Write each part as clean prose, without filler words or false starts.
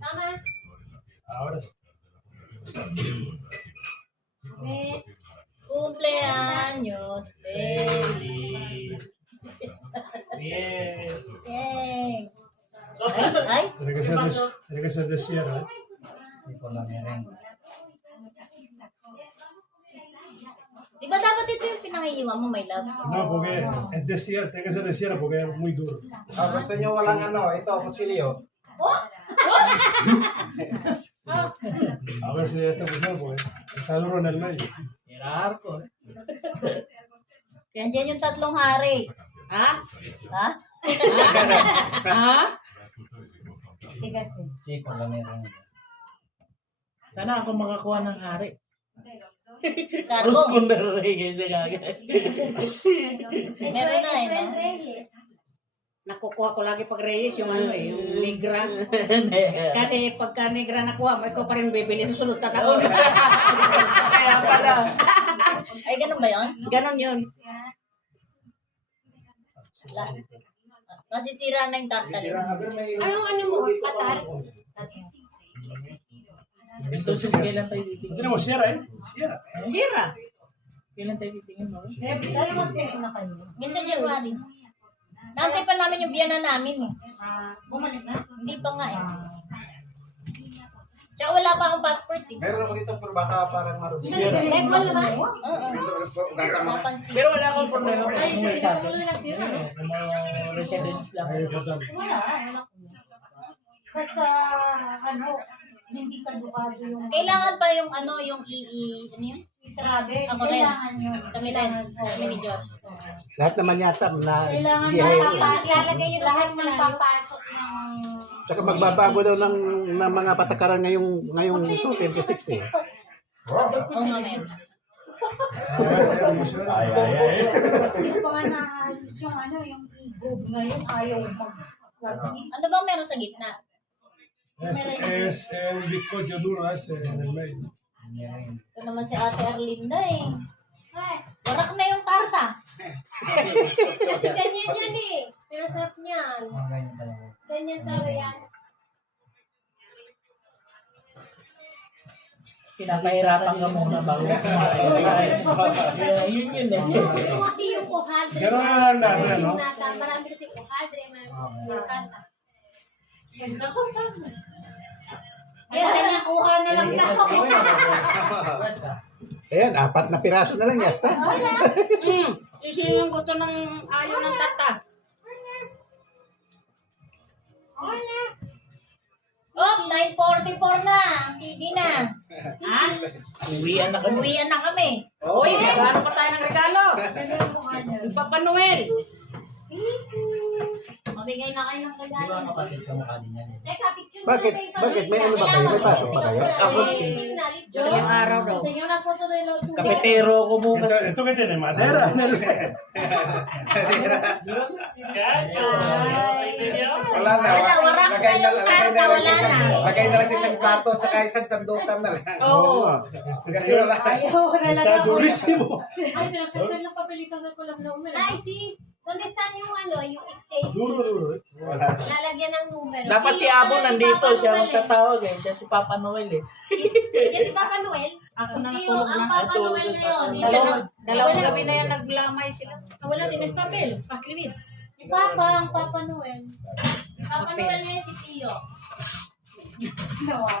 Tama. Ahora sí. Cumpleaños feliz. Bien. Yay. Ay, Tiene que ser de sierra, ¿eh? Sí, con la merengue. di ba dapat ito yung pinangiiwan mo, my love? No, porque es de sierra, tiene que ser de sierra porque es muy duro. Ah, gusto nyo walang ano, ito, kutsilyo. Oh! A ver si este funciona porque está duro en el medio. Tirar ko. Yan dyan yung tatlong hari. Ha? Ha? Ha? Tigas eh. Sí, con la merengue. Sana ako makakuha ng hari. Carbo. Rus con reyes siya kagad. Meron na eh, no? Nakukuha ko lagi pag reyes yung ano eh, yung negra. Kasi pagka negra nakuha, may ko pa rin bibili sa sunod na taon. Kaya pala. Ay, ganun ba yun? Ganon yun. Masisira na yung tartal. Anong ano mo? Patar? Entonces, kailan tayo titingin? Tenemos sierra, ¿eh? Sierra. Sira! Kailan tayo titingin mo? Dahil mag-tiring na kayo. Minsan January. Nantay pa namin yung biyana namin eh. Bumalik na? Hindi pa nga eh. Tsaka wala pa akong passport eh. Meron ako dito pero baka parang marunong. Like mo naman? Oo. Nasa mga Napansin. Pero wala akong problema kung Ay, umuwi sige, sa wala lang sila. Kung mga residence lang. Ahí importante. Wala. Basta, ano, hindi ka dukado yung... Kailangan pa yung ano, yung ano yun? Travel. Ako rin. Kailangan yun. Kami rin. Kami ni George. lahat naman yata na Kailangan lalagay yung lahat ng papasok ng... Tsaka magbabago daw ng mga patakaran ngayong 26 eh. Oo nga, ma'am. Yung mga naayos yung ano, yung igog ngayon, ayaw mag... Ano bang meron sa gitna? Es el bizcocho duro ese en el medio. Ito naman si Ate Arlinda eh. Warak na yung tarta. Kasi ganyan yan eh. Pero sarap niyan. Ganyan talaga yan. Pinapahirapan ka muna bago kumain. Yun yun eh. Ito kasi yung kuhadre. Pero no anda, ¿no? Marami kasi kuhadre. Marami kanta. Kaya kanya kuha na lang daw. Ayan, 4 na piraso na lang yasta. Sino yung gusto ng ayaw ng tata? Oh, 9:44 na. Ang TV na. Ha? Uwian na kami. Uwian na kami. Uy, magkano pa tayo ng regalo? Papa Noel. Mabigay na kayo ng regalo. Teka, picture Bakit? Bakit? May ano ba kayo? May pasok ba kayo? Ako, yung araw daw. Señor, una foto de los Kapetero ko bukas. ¿Esto qué tiene? ¿Madera? Wala na. Wala, warak Lagay na yung karta, wala na. Lagay na lang sa isang plato at saka isang sandukan na lang. Oo. Kasi wala. Ayaw na lang Está ako. durísimo. Ay, kasi lang papelitan ko lang numero. Ay, see? ¿Dónde están yung ano, yung stage? Duro, duro. Wala. Lalagyan ng numero. Dapat si Abo nandito, siya magtatawag eh. Siya si Papa Noel eh. Yan si Papa Noel. Ako na Hindi natulog yung ang na. Papa Noel ngayon. Dalawang gabi na yan naglamay sila. Wala din nagpapel. Paklibid. Si Papa, ang Papa Noel. Papa Noel ngayon si Tio.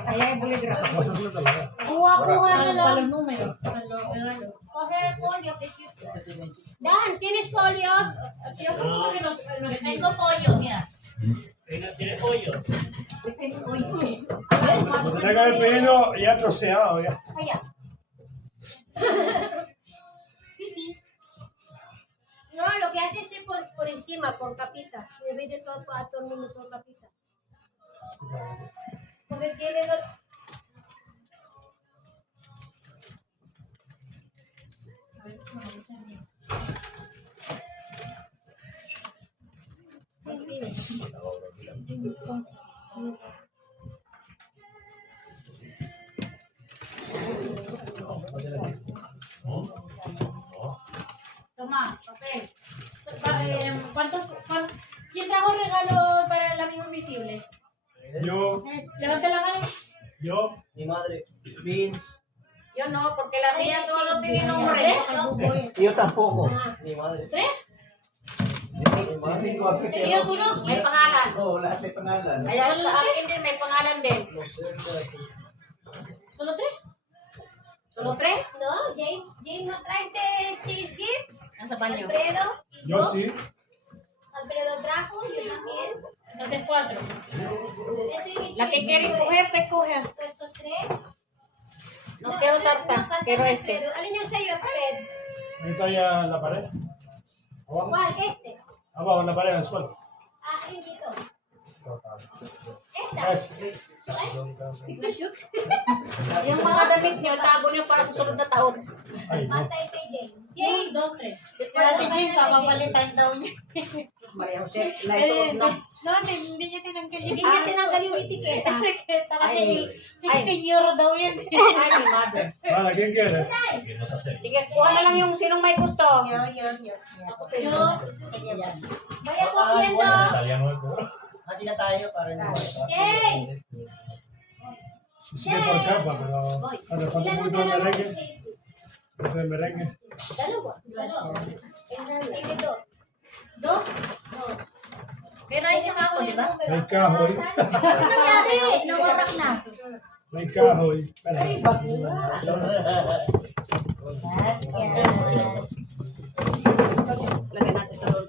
Kaya ay buligra. Cosas na talaga. Kuha na lang. Walang numero. Coge folio. Dan, ¿tienes folios? Yo supongo que tengo pollo, mira. Tendría que haber pedido ya troceado. Ya. Allá. Sí, sí. No, lo que haces es por encima, por capitas. En vez de todo el mundo por capitas. Porque quiere los... Toma, papel. ¿Quién trajo regalo para el amigo invisible? Yo, Levanta la mano. yo, Mi madre. Vince. Yo no, porque la mía solo tiene nombre. Yo tampoco. Mi madre. ¿Tres? Mi madre. ¿Y yo tú no? May pangalan. Oo, lahat may pangalan. Ayan, sa akin din, may pangalan din. No sé, espérate. ¿Solo tres? Solo 3? No, Jane no traiste cheese gift. Nasa banyo. Alfredo y yo sí. Alfredo trajo, yo también. Entonces 4. La que quiere coger, te coge. Estos tres. No quiero tarta, falta quiero Alfredo. este. Alin yung sa'yo, Fred? Ahí está ya la pared. Abajo, ¿Cuál? Este. abajo en la pared, en el suelo. Ah, yun dito. Ese. Yung mga damit niyo, tago niyo para sa sunod na taon. Ay, no. Matay kay Jane. Jane! 1, 2, 3. Ate Jane, papapalitan daw niya. Maria Jose, naisuot na. No, hindi niya tinanggal Hindi niya tinanggal yung etiketa. Kasi Ay. 16 euro daw yan. Ay, mi madre. Vale, ¿quién quiere? Sige, kuha na lang yung sinong may gusto. Yo. Yo. Vaya cogiendo. Hati na tayo para hindi Jane! Sí, por capa, pero hace falta un Ilan poquito na de lang merengue. ang De merengue. Dalawa. Hindi do. 2? Pero ay tsaka ako, di ba? May kahoy. Ano nangyari? Nawarak na. May kahoy. Espera. Lagyan natin ito doon.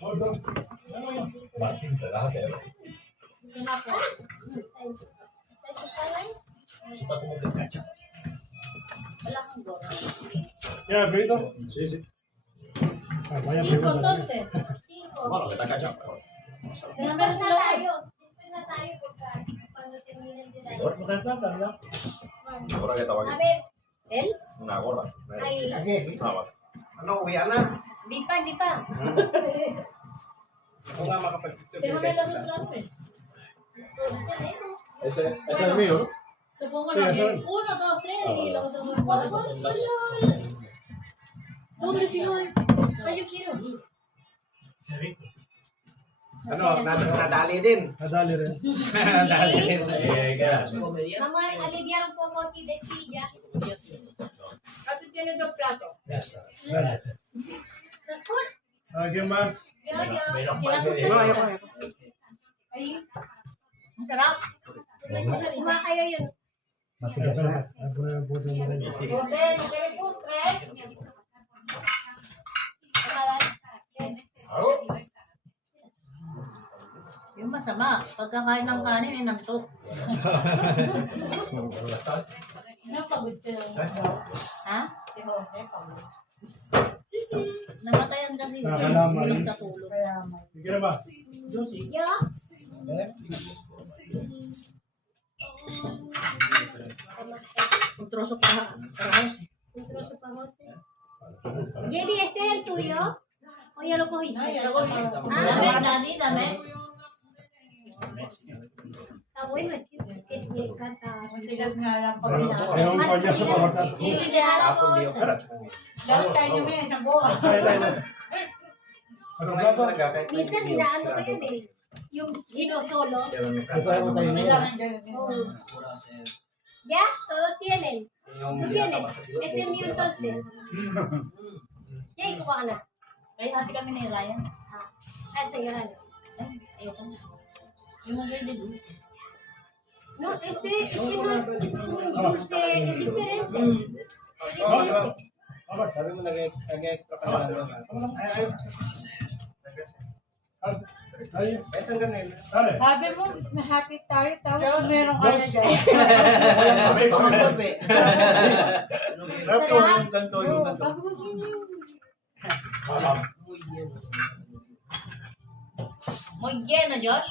Otro. ¿Ya, Alfredito? Sí, sí. Ah, vaya 5 pregunta. entonces. Bueno, que está cachado. Déjame Después el na reloj. tayo. Después na tayo cuando terminen de dar. A ver, ¿Él? ahí. Ano, uwian na? Di pa. Ako nga makapag-picture. Déjame los otros. Tenemos. Este es el mío. Te pongo Sí, los eso es. 1, 2, 3 y los otros dos. Ponlo. ¿Dónde si no hay? Ay, yo quiero. Ano, nadali din. Dale, re. Nadali din. Vamos a aliviar un poco aquí de silla. Aquí tienes 2 platos. Dale. ¿Alguien más? Yo. ¿Y la No, cucharita? ayoko. Ahí. Sarap. May cucharita. Kuma kayo yun. Espera, voy a poner un poco de merengue. Jose, ¿no quieres postre? Yung masama, pagkakain ng kanin, inantok. Napagod ka. Ha? Namatayan kasi Nakakalaman. kulang sa tulog. ¿Qué quiere más? Yo. Un trozo para Jose. Un trozo para José. Jenny, ¿este es el tuyo? ¿O ya lo cogiste? Dame, Dani, dame. Está bueno, es que me encanta. Es un payaso para matar. Sí, déjala po. ¿Otro plato? Minsan, hinaano ko yan eh. Yung hino solo. Oh. ¿Ya? ¿Todos tienen? ¿Tú tienes? Este es mío entonces. Jay, kuha ka na. Ay, hati kami ni Ryan. Ay, sa'yo na. Ay, ayoko. Yung ready do. No, este no es un dulce, es diferente. Es diferente. Vamos. Sabi mo nag-extra ka na. Ahí. Ito ang ganun. Dale. Sabi mo, happy tayo, tapos meron ka na dyan. Sarap yung ganito, yung ganito. Muy lleno, Josh.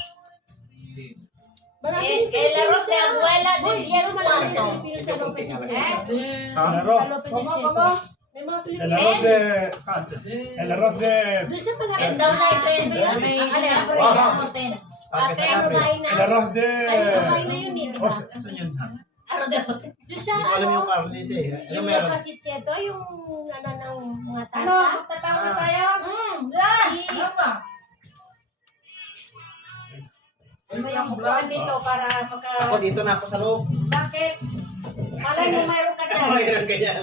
El arroz de abuela del hielo cuánto. ¿El arroz? ¿Cómo? mga El Pilipino. arroz de... El arroz de... Doon siya pala. And daw na ito. May Wow. Ate, ano kumain na? El arroz de... Kayo kumain na yun eh, di ba? Ano daw? Doon siya, Alam ano, yung carne dito eh. Ano yung meron? nakasitseto, yung ano ng mga tata. Ano? Magtatawag na tayo? Ano yung upuan dito para maka... Ako dito na ako sa loob. Bakit? Malay mo mayroon ka dyan. Mayroon ganyan.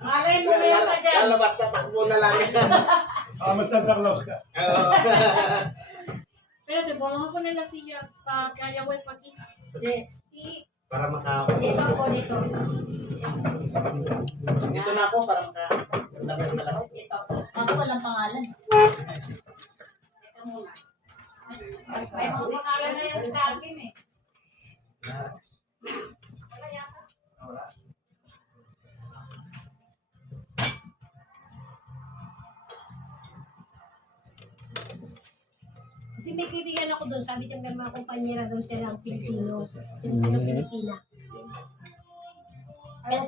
Malay mo mayroon ka dyan. Lalabas na takbo na lang. Ahmad Santa Claus ka. Pero te bolong ako nila siya pa kaya way pakita. Para makako. Dito ako dito. Dito na ako para makakalaban na lang. Dito. Ako walang pangalan. Teka muna. May mga pangalan na yan sa akin eh. Wala yata. Kasi may kaibigan ako doon, sabi niya may mga kumpanyera doon siya ng Pilipino. Pilipino-Pilipina. Ayaw,